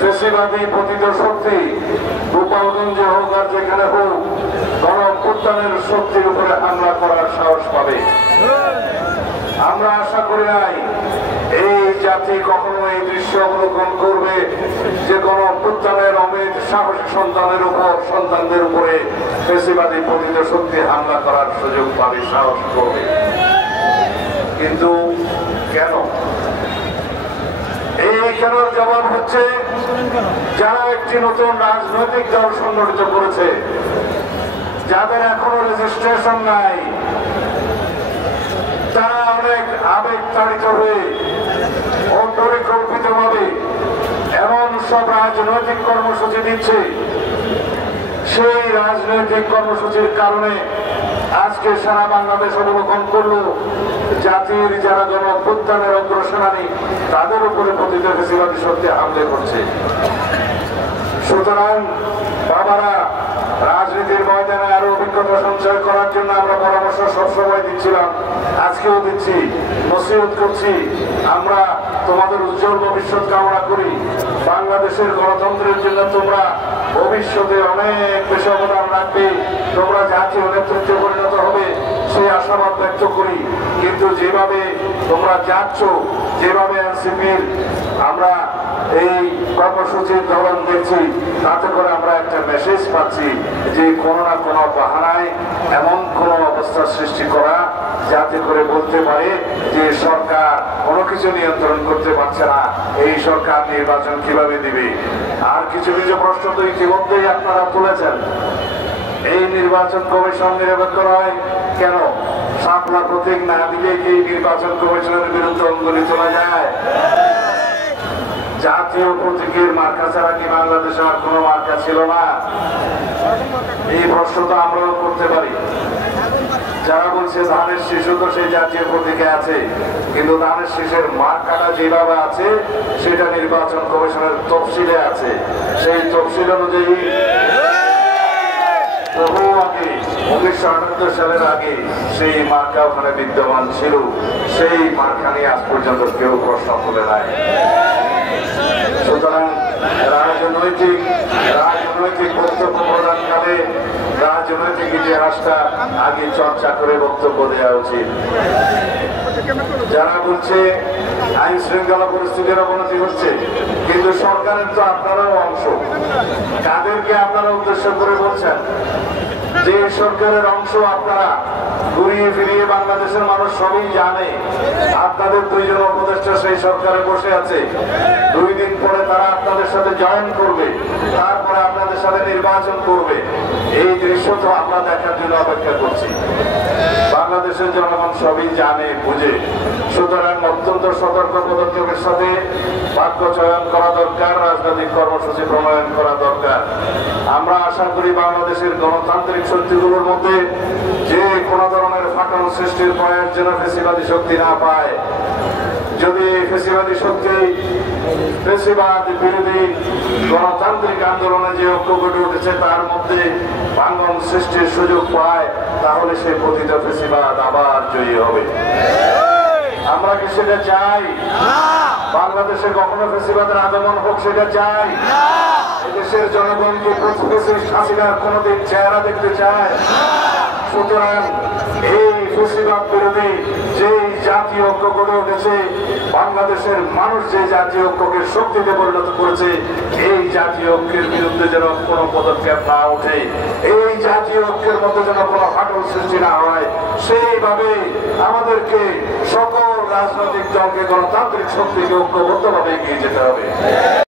ফেসিবাদী পতিত শক্তি গোপালগঞ্জে হোক আর যেখানে হোক গণঅভ্যুত্থানের শক্তির উপরে হামলা করার সাহস পাবে। আমরা আশা করি নাই এই জাতি কখনো এই দৃশ্য অবলোকন করবে যে গণঅভ্যুত্থানের অমিত সাহসী সন্তানদের উপরে ফেসিবাদী পতিত শক্তি হামলা করার সুযোগ পাবে, সাহস করবে। কিন্তু কেন? এই কেনর জবাব হচ্ছে যারা একটি নতুন রাজনৈতিক দল সংগঠিত করেছে, যাদের এখনো রেজিস্ট্রেশন নাই, তারা অনেক আবেগ তাড়িত হয়ে অপরিকল্পিতভাবে এমন সব রাজনৈতিক কর্মসূচি দিচ্ছে, সেই রাজনৈতিক কর্মসূচির কারণে আজকে সারা বাংলাদেশ অবলোকন করলো জাতির যারা গণঅভ্যুত্থানের অগ্রসেনানী তাদের উপরে পতিত ফেসিবাদী শক্তি হামলে করছে। সুতরাং বাবারা, রাজনীতির ময়দানে আরো অভিজ্ঞতা সঞ্চয় করার জন্য আমরা পরামর্শ সবসময় দিচ্ছিলাম, আজকেও দিচ্ছি, নসিহত করছি। আমরা তোমাদের উজ্জ্বল ভবিষ্যৎ কামনা করি। বাংলাদেশের গণতন্ত্রের জন্য তোমরা ভবিষ্যতে অনেক বেশি অবদান রাখবে, তোমরা জাতীয় নেতৃত্বে পরিণত হবে সেই আশাবাদ ব্যক্ত করি। কিন্তু যেভাবে তোমরা যাচ্ছ, যেভাবে এনসিপির আমরা এই কর্মসূচির ধরন দেখছি, তাতে করে আমরা একটা মেসেজ পাচ্ছি যে কোনো না কোনো বাহানায় এমন কোনো অবস্থার সৃষ্টি করা যাতে করে বলতে পারে যে সরকার কোনো কিছু নিয়ন্ত্রণ করতে পারছে না, এই সরকার নির্বাচন কিভাবে দিবে। আর কিছু কিছু প্রশ্ন তো ইতিমধ্যেই আপনারা তুলেছেন। এই নির্বাচন কমিশন নিরপেক্ষ নয় কেন? শাপলা প্রতীক না দিলে কি নির্বাচন কমিশনের বিরুদ্ধে অঙ্গুলি তোলা যায়? জাতীয় প্রতীকের মার্কা ছাড়া কি বাংলাদেশে আর কোনো মার্কা ছিল না? এই প্রশ্ন তো আমরাও করতে পারি। যারা বলছে ধানের শিশু তো সেই জাতীয় প্রতীকে আছে, কিন্তু ধানের শিশুর মার্কাটা যেভাবে আছে সেটা নির্বাচন কমিশনের তফসিলে আছে। সেই তফসিল অনুযায়ী বহু আগে 1978 সালের আগে সেই মার্কা ওখানে বিদ্যমান ছিল। সেই মার্কা নিয়ে আজ পর্যন্ত কেউ প্রশ্ন তুলে নাই। সুতরাং রাজনৈতিক বক্তব্য প্রদানকালে রাজনৈতিক ইতিহাসটা আগে চর্চা করে বক্তব্য দেওয়া উচিত। যারা বলছে আইন শৃঙ্খলা পরিস্থিতির অবনতি হচ্ছে, কিন্তু সরকারের তো আপনারাও অংশ। কাদেরকে আপনারা উদ্দেশ্য করে বলছেন? যে সরকারের অংশ আপনারা, ঘুরিয়ে ফিরিয়ে বাংলাদেশের মানুষ সবই জানে। আপনাদের দুইজন উপদেষ্টা সেই সরকারে বসে আছে। 2 দিন পরে তারা আপনাদের সাথে জয়েন করবে, তারপরে আপনাদের সাথে নির্বাচন করবে। এই দৃশ্য তো আমরা দেখার জন্য অপেক্ষা করছি। বাংলাদেশের জনগণ সবই জানে, বুঝে। সুতরাং অত্যন্ত সতর্ক পদক্ষেপের সাথে ভাগ্য চয়ন করা দরকার, রাজনৈতিক কর্মসূচি প্রণয়ন করা দরকার। আমরা আশা করি বাংলাদেশের গণতান্ত্রিক শক্তিগুলোর মধ্যে যে কোনো ধরনের ফাটল সৃষ্টির প্রয়াস যেন ফেসিবাদী শক্তি না পায়। যদি ফেসিবাদী শক্তি ফেসিবাদ বিরোধী গণতান্ত্রিক আন্দোলনে যে ঐক্য গড়ে উঠেছে তার মধ্যে ভাঙন সৃষ্টির সুযোগ পায়, তাহলে সেই পতিত ফেসিবাদ আবার জয়ী হবে। আমরা কি সেটা চাই? বাংলাদেশে কখনো ফেসিবাদের আগমন হোক সেটা চাই? এদেশের জনগণকে হাসিনার কোনদিন চেহারা দেখতে চায়? সুতরাং এই ফেসিবাদ বিরোধী যেই জাতীয় ঐক্য গড়ে উঠেছে, বাংলাদেশের মানুষ যে জাতীয় ঐক্যকে শক্তিতে পরিণত করেছে, এই জাতীয় ঐক্যের বিরুদ্ধে যেন কোনো পদক্ষেপ না ওঠে, এই জাতীয় ঐক্যের মধ্যে যেন কোনো ফাটল সৃষ্টি না হয়, সেইভাবে আমাদেরকে সকল রাজনৈতিক দলকে গণতান্ত্রিক শক্তিকে ঐক্যবদ্ধভাবে এগিয়ে যেতে হবে।